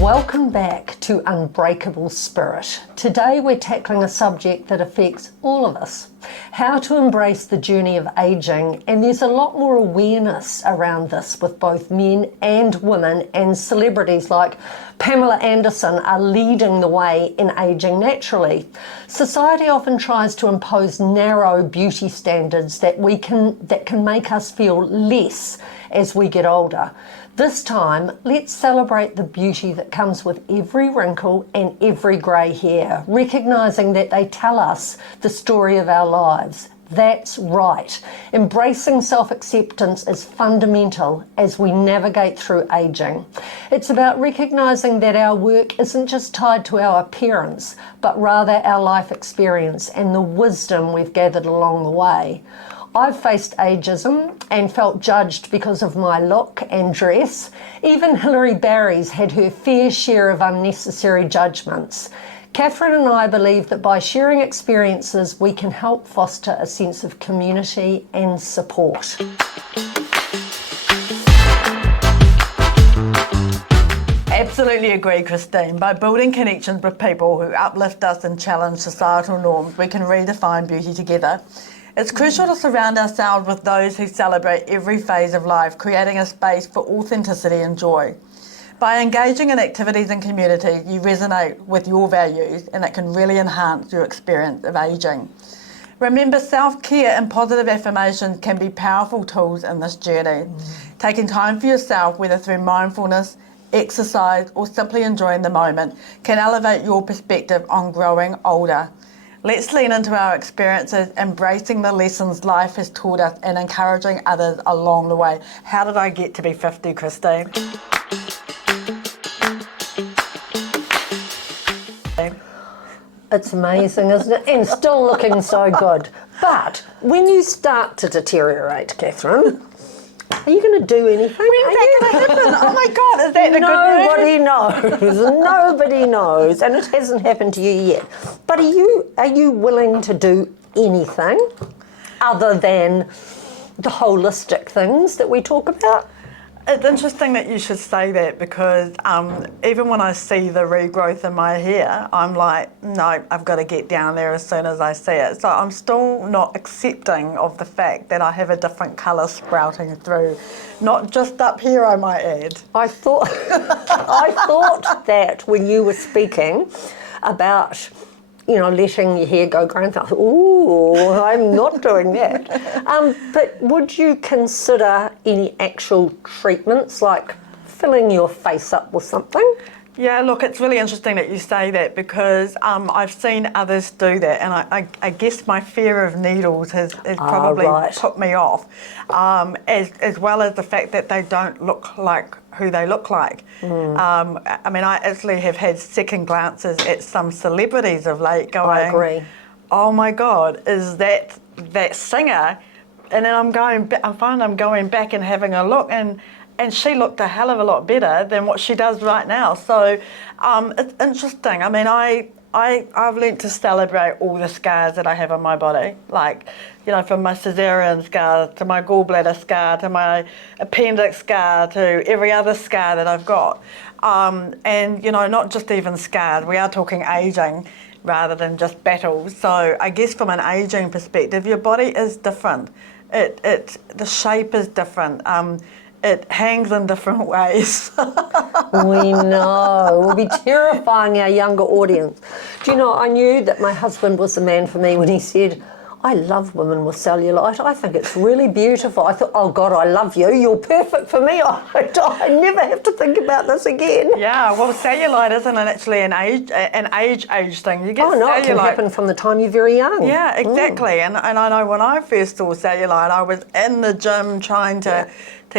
Welcome back to Unbreakable Spirit. Today we're tackling a subject that affects all of us, how to embrace the journey of aging, and there's a lot more awareness around this with both men and women, and celebrities like Pamela Anderson are leading the way in aging naturally. Society often tries to impose narrow beauty standards that can make us feel less as we get older. This time, let's celebrate the beauty that comes with every wrinkle and every grey hair, recognising that they tell us the story of our lives. That's right. Embracing self-acceptance is fundamental as we navigate through aging. It's about recognising that our work isn't just tied to our appearance, but rather our life experience and the wisdom we've gathered along the way. I've faced ageism and felt judged because of my look and dress. Even Hilary Barry's had her fair share of unnecessary judgments. Catherine and I believe that by sharing experiences, we can help foster a sense of community and support. Absolutely agree, Christine. By building connections with people who uplift us and challenge societal norms, we can redefine beauty together. It's crucial to surround ourselves with those who celebrate every phase of life, creating a space for authenticity and joy. By engaging in activities and community, you resonate with your values, and it can really enhance your experience of aging. Remember, self-care and positive affirmations can be powerful tools in this journey. Taking time for yourself, whether through mindfulness, exercise, or simply enjoying the moment, can elevate your perspective on growing older. Let's lean into our experiences, embracing the lessons life has taught us and encouraging others along the way. How did I get to be 50, Christine? It's amazing, isn't it? And still looking so good. But when you start to deteriorate, Catherine, are you going to do anything? When's that going to happen? Oh my God, is that the good news? Nobody knows. Nobody knows, and it hasn't happened to you yet. But are you willing to do anything other than the holistic things that we talk about? It's interesting that you should say that, because even when I see the regrowth in my hair, I'm like, no, I've got to get down there as soon as I see it. So I'm still not accepting of the fact that I have a different colour sprouting through, not just up here, I might add. I thought that when you were speaking about, letting your hair go grey, I thought, ooh, I'm not doing that. But would you consider any actual treatments, like filling your face up with something? Yeah, look, it's really interesting that you say that, because I've seen others do that, and I guess my fear of needles has probably put me off, as well as the fact that they don't look like who they look like. I mean, I actually have had second glances at some celebrities of late going, I agree. Oh my God, is that singer? And then I find I'm going back and having a look, and she looked a hell of a lot better than what she does right now. So it's interesting. I mean, I've learnt to celebrate all the scars that I have on my body, like, from my cesarean scar to my gallbladder scar to my appendix scar to every other scar that I've got. And, not just even scars, we are talking aging rather than just battles. So I guess from an aging perspective, your body is different. The shape is different. It hangs in different ways. We know. We'll be terrifying our younger audience. Do you know, I knew that my husband was the man for me when he said, I love women with cellulite. I think it's really beautiful. I thought, oh God, I love you. You're perfect for me. I never have to think about this again. Yeah, well, cellulite isn't actually an age thing. You get cellulite. It can happen from the time you're very young. Yeah, exactly. And I know when I first saw cellulite, I was in the gym trying to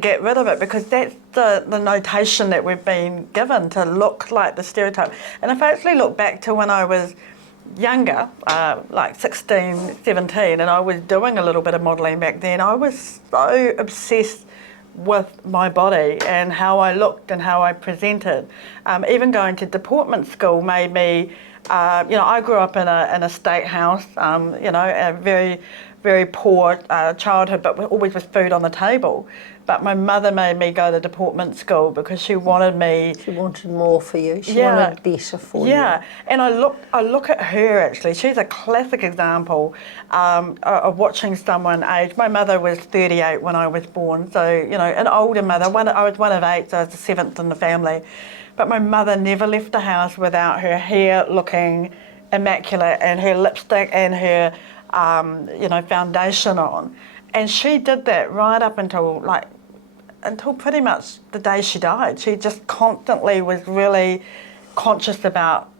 get rid of it, because that's the notation that we've been given to look like the stereotype. And if I actually look back to when I was younger, like 16, 17, and I was doing a little bit of modelling back then, I was so obsessed with my body and how I looked and how I presented. Even going to deportment school made me, I grew up in a state house, a very very poor childhood, but always with food on the table. But my mother made me go to deportment school because she wanted me. She wanted more for you. She wanted better for you. Yeah, and I look at her actually. She's a classic example of watching someone age. My mother was 38 when I was born, so an older mother. I was one of 8, so I was the 7th in the family. But my mother never left the house without her hair looking immaculate and her lipstick and her foundation on. And she did that right up until pretty much the day she died. She just constantly was really conscious about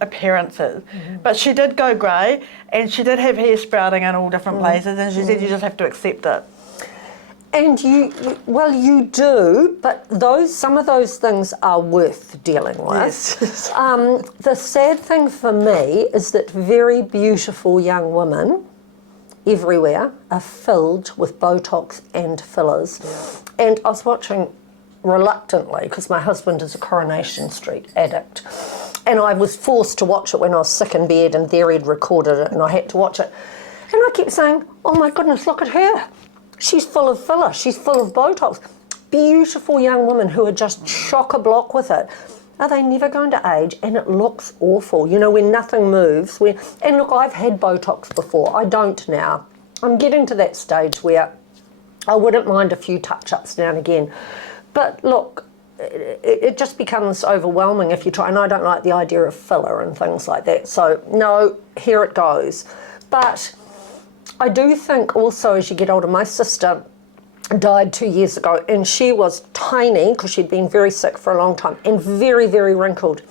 appearances. But she did go grey, and she did have hair sprouting in all different places, and she said you just have to accept it. And you do, but some of those things are worth dealing with. Yes. The sad thing for me is that very beautiful young women everywhere are filled with Botox and fillers. Yeah. And I was watching reluctantly, because my husband is a Coronation Street addict, and I was forced to watch it when I was sick in bed, and there he'd recorded it and I had to watch it. And I kept saying, oh my goodness, look at her. She's full of filler, she's full of Botox. Beautiful young women who are just chock-a-block with it. Are they never going to age? And it looks awful, when nothing moves. And look, I've had Botox before, I don't now. I'm getting to that stage where I wouldn't mind a few touch-ups now and again. But look, it just becomes overwhelming if you try, and I don't like the idea of filler and things like that. So no, here it goes. But I do think also as you get older, my sister died 2 years ago, and she was tiny because she'd been very sick for a long time and very, very wrinkled.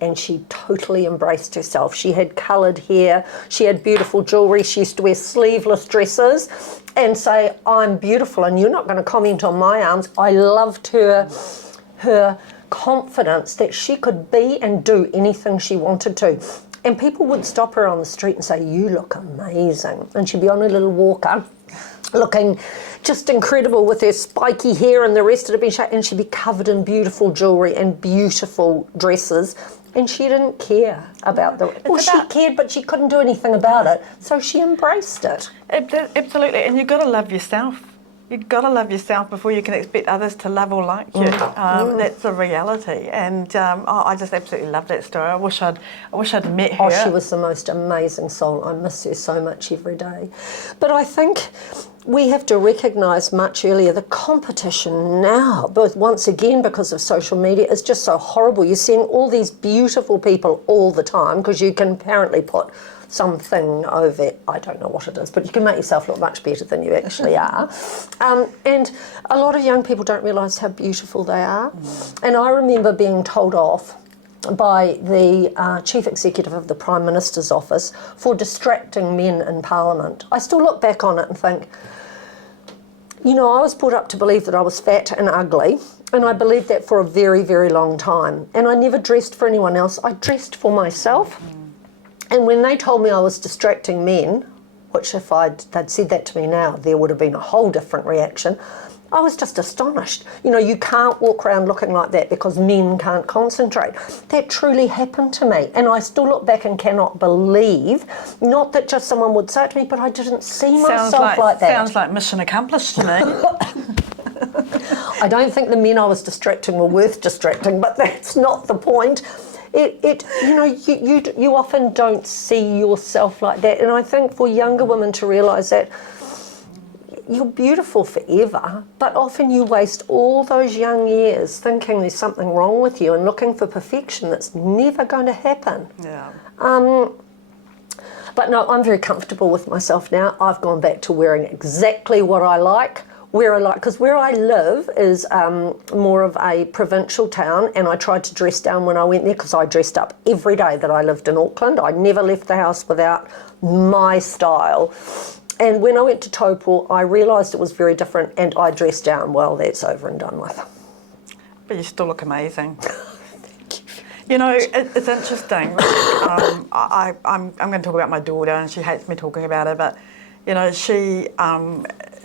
And she totally embraced herself. She had coloured hair, she had beautiful jewellery, she used to wear sleeveless dresses and say, I'm beautiful and you're not going to comment on my arms. I loved her confidence that she could be and do anything she wanted to. And people would stop her on the street and say, you look amazing. And she'd be on a little walker looking just incredible with her spiky hair and the rest of it being shaped, and she'd be covered in beautiful jewellery and beautiful dresses. And she didn't care about she cared, but she couldn't do anything about it. So she embraced it. Absolutely, and you've got to love yourself. You've got to love yourself before you can expect others to love or like you. That's a reality, and I just absolutely love that story. I wish I'd met her. Oh, she was the most amazing soul. I miss her so much every day. But I think we have to recognise much earlier the competition now, both once again because of social media, is just so horrible. You're seeing all these beautiful people all the time because you can apparently put something over, I don't know what it is, but you can make yourself look much better than you actually are. And a lot of young people don't realise how beautiful they are. And I remember being told off by the Chief Executive of the Prime Minister's office for distracting men in Parliament. I still look back on it and think, I was brought up to believe that I was fat and ugly, and I believed that for a very, very long time. And I never dressed for anyone else, I dressed for myself. And when they told me I was distracting men, which if they'd said that to me now, there would have been a whole different reaction, I was just astonished. You can't walk around looking like that because men can't concentrate. That truly happened to me. And I still look back and cannot believe, not that just someone would say it to me, but I didn't see myself like that. Sounds like mission accomplished to me. I don't think the men I was distracting were worth distracting, but that's not the point. You often don't see yourself like that. And I think for younger women to realise that you're beautiful forever, but often you waste all those young years thinking there's something wrong with you and looking for perfection that's never going to happen. Yeah. But no, I'm very comfortable with myself now. I've gone back to wearing exactly what I like, because where I live is more of a provincial town, and I tried to dress down when I went there because I dressed up every day that I lived in Auckland. I never left the house without my style. And when I went to Taupo, I realised it was very different, and I dressed down. Well, that's over and done with. But you still look amazing. It's interesting. I'm going to talk about my daughter, and she hates me talking about her, but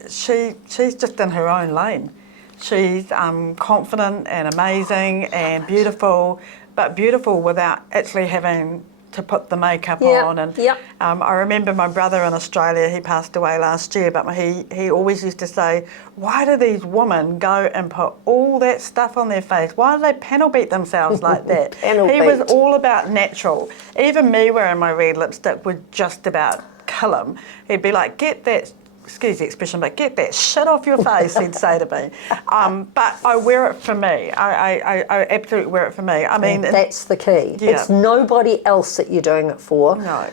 she's just in her own lane. She's confident and amazing and beautiful, but beautiful without actually having to put the makeup Yeah, on. And yeah. I remember my brother in Australia, he passed away last year, but he always used to say, why do these women go and put all that stuff on their face? Why do they panel beat themselves like that? He was all about natural. Even me wearing my red lipstick would just about kill him. He'd be like, get that, excuse the expression, but get that shit off your face, he'd say to me. But I wear it for me. I absolutely wear it for me. I mean, that's the key. Yeah. It's nobody else that you're doing it for. No.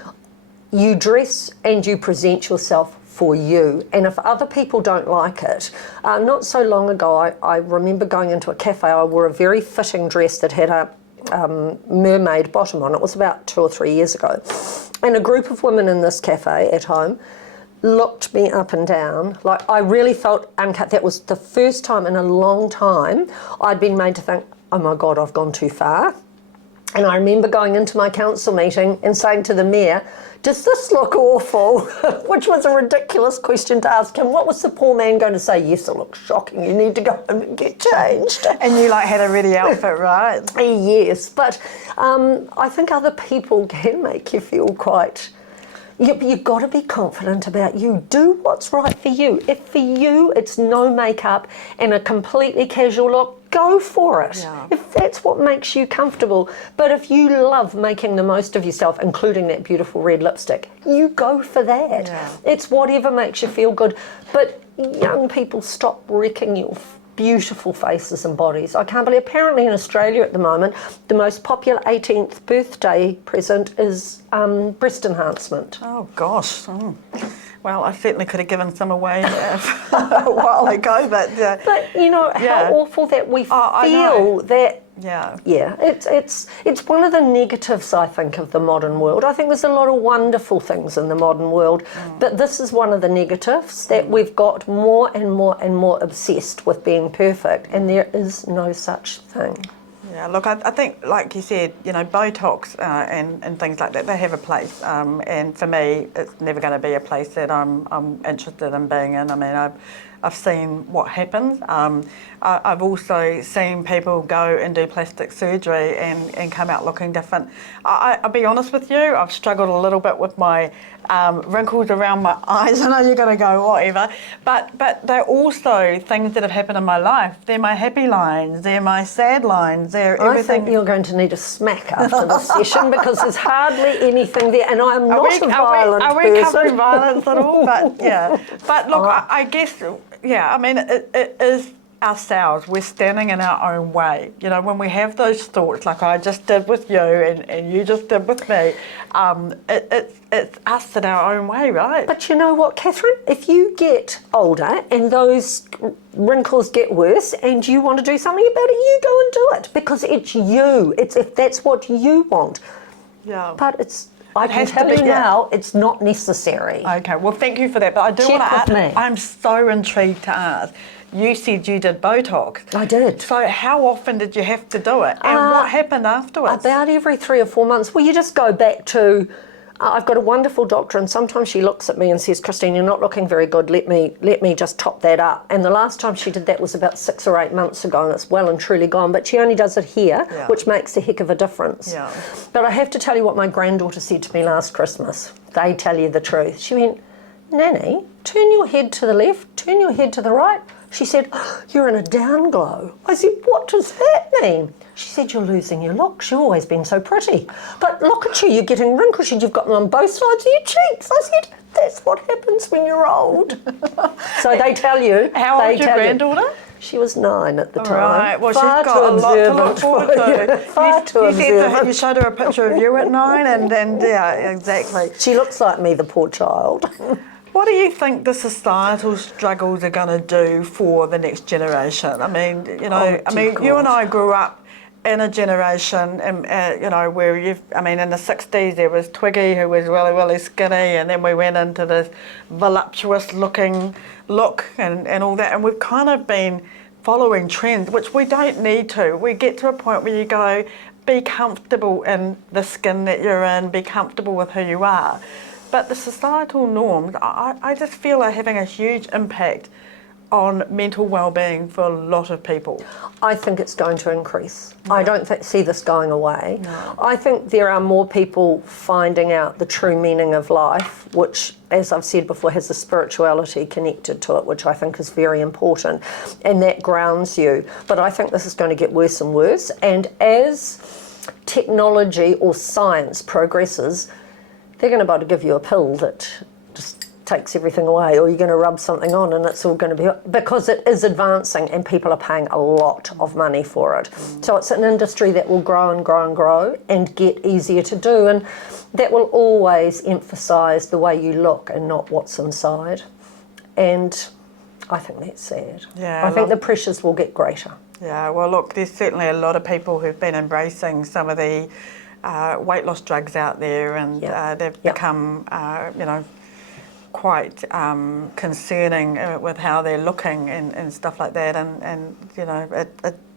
You dress and you present yourself for you, and if other people don't like it, not so long ago I remember going into a cafe. I wore a very fitting dress that had a mermaid bottom on. It was about 2 or 3 years ago, and a group of women in this cafe at home looked me up and down. Like, I really felt uncut. That was the first time in a long time I'd been made to think, oh my God, I've gone too far. And I remember going into my council meeting and saying to the mayor, does this look awful? Which was a ridiculous question to ask him. What was the poor man going to say? Yes, it looks shocking. You need to go home and get changed. And you like had a ready outfit, right? Yes, but I think other people can make you feel quite... You've got to be confident about you. Do what's right for you. If for you it's no makeup and a completely casual look, go for it. Yeah. If that's what makes you comfortable. But if you love making the most of yourself, including that beautiful red lipstick, you go for that. Yeah. It's whatever makes you feel good. But young people, stop wrecking your beautiful faces and bodies. I can't believe, apparently in Australia at the moment, the most popular 18th birthday present is breast enhancement. Oh gosh. Well, I certainly could have given some away a while ago, but you know how awful that we feel that. Yeah. Yeah, it's one of the negatives, I think, of the modern world. I think there's a lot of wonderful things in the modern world, but this is one of the negatives, that we've got more and more and more obsessed with being perfect, and there is no such thing. Yeah, look, I think, like you said, you know, Botox and things like that, they have a place. And for me, it's never going to be a place that I'm interested in being in. I mean, I've seen what happens. I've also seen people go and do plastic surgery and come out looking different. I'll be honest with you, I've struggled a little bit with my wrinkles around my eyes. I know you're going to go whatever, but they're also things that have happened in my life. They're my happy lines, they're my sad lines, they're everything. I think you're going to need a smack after this session, because there's hardly anything there, and I'm not a violent person. Are we covering violence at all? But yeah, but look, I guess, yeah, I mean, it is ourselves. We're standing in our own way. You know, when we have those thoughts, like I just did with you and you just did with me, it's us in our own way, right? But you know what, Catherine? If you get older and those wrinkles get worse and you want to do something about it, you go and do it, because it's you. It's if that's what you want. Yeah. But I can tell you now, it's not necessary. Okay, well, thank you for that. But I do want to ask, I'm so intrigued to ask. You said you did Botox. I did. So how often did you have to do it? And what happened afterwards? About every 3 or 4 months. Well, you just go back to, I've got a wonderful doctor, and sometimes she looks at me and says, Christine, you're not looking very good. Let me just top that up. And the last time she did that was about 6 or 8 months ago, and it's well and truly gone. But she only does it here, which makes a heck of a difference. Yeah. But I have to tell you what my granddaughter said to me last Christmas. They tell you the truth. She went, Nanny, turn your head to the left, turn your head to the right. She said, you're in a down glow. I said, what does that mean? She said, you're losing your looks. You've always been so pretty. But look at you, you're getting wrinkles and you've got them on both sides of your cheeks. I said, that's what happens when you're old. So they tell you. How old is your granddaughter? She was 9 at the time. Right, well, she's got a lot to look forward to. Far too observant. You showed her a picture of you at 9 and yeah, exactly. She looks like me, the poor child. What do you think the societal struggles are going to do for the next generation? I mean, you know, you and I grew up in a generation, you know, where in the 60s there was Twiggy, who was really, really skinny, and then we went into this voluptuous looking look and all that, and we've kind of been following trends, which we don't need to. We get to a point where you go, be comfortable in the skin that you're in, be comfortable with who you are. But the societal norms, I just feel are having a huge impact on mental well-being for a lot of people? I think it's going to increase. I don't see this going away. No. I think there are more people finding out the true meaning of life, which, as I've said before, has the spirituality connected to it, which I think is very important, and that grounds you. But I think this is going to get worse and worse, and as technology or science progresses, they're going to be able to give you a pill that just takes everything away, or you're going to rub something on and it's all going to be, because it is advancing and people are paying a lot of money for it. So it's an industry that will grow and grow and grow and get easier to do, and that will always emphasise the way you look and not what's inside. And I think that's sad. Yeah, I think the pressures will get greater. Yeah, well look, there's certainly a lot of people who've been embracing some of the weight loss drugs out there, and they've become, quite concerning with how they're looking and stuff like that, and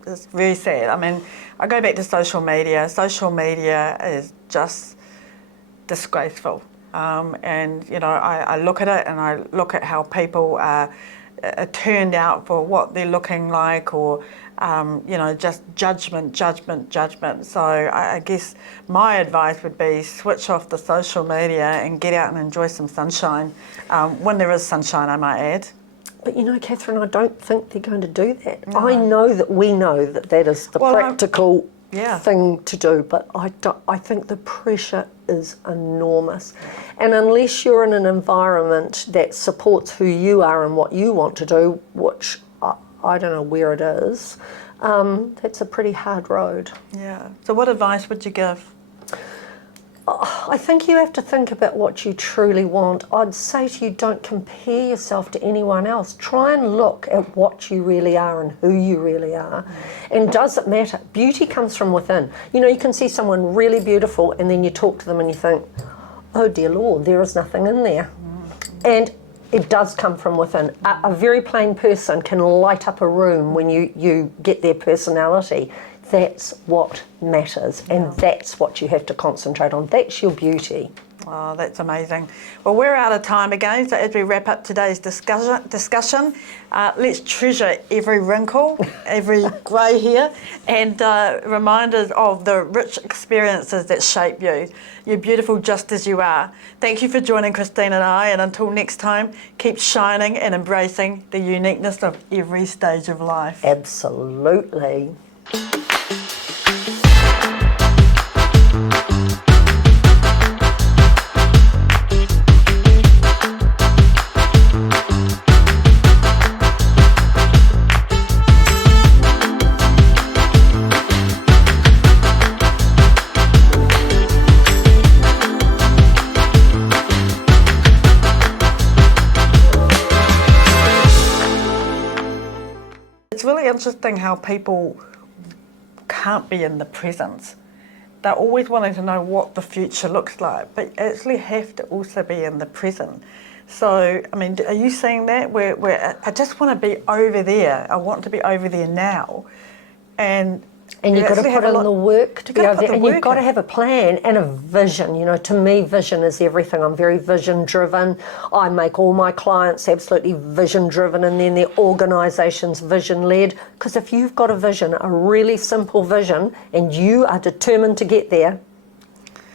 it's very sad. I mean, I go back to social media. Social media is just disgraceful, and I look at it and I look at how people are turned out for what they're looking like, or just judgment. So I guess my advice would be switch off the social media and get out and enjoy some sunshine, when there is sunshine, I might add. But Catherine, I don't think they're going to do that. No. I know that that is the practical thing to do, but I think the pressure is enormous. And unless you're in an environment that supports who you are and what you want to do, which I don't know where it is, that's a pretty hard road. Yeah. So what advice would you give? I think you have to think about what you truly want. I'd say to you, don't compare yourself to anyone else. Try and look at what you really are and who you really are. And does it matter? Beauty comes from within. You can see someone really beautiful and then you talk to them and you think, oh dear Lord, there is nothing in there. And it does come from within. A very plain person can light up a room when you get their personality. That's what matters, and that's what you have to concentrate on. That's your beauty. Oh, that's amazing. Well, we're out of time again, so as we wrap up today's discussion, let's treasure every wrinkle, every grey hair, and reminders of the rich experiences that shape you. You're beautiful just as you are. Thank you for joining Christine and I, and until next time, keep shining and embracing the uniqueness of every stage of life. Absolutely. It's really interesting how people can't be in the present. They're always wanting to know what the future looks like, but you actually have to also be in the present. So, I mean, are you seeing that? Where I just want to be over there. I want to be over there now. And you've got to put in the work to be over there, and you've got to have a plan and a vision. To me, vision is everything. I'm very vision driven. I make all my clients absolutely vision driven, and then their organisations vision led. Because if you've got a vision, a really simple vision, and you are determined to get there,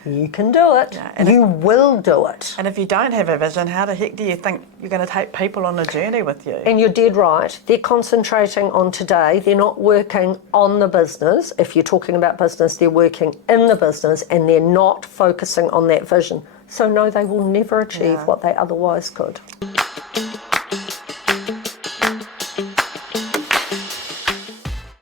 you can do it. Yeah, you will do it. And if you don't have a vision, how the heck do you think you're going to take people on a journey with you? And you're dead right. They're concentrating on today. They're not working on the business. If you're talking about business, they're working in the business, and they're not focusing on that vision. So no, they will never achieve what they otherwise could.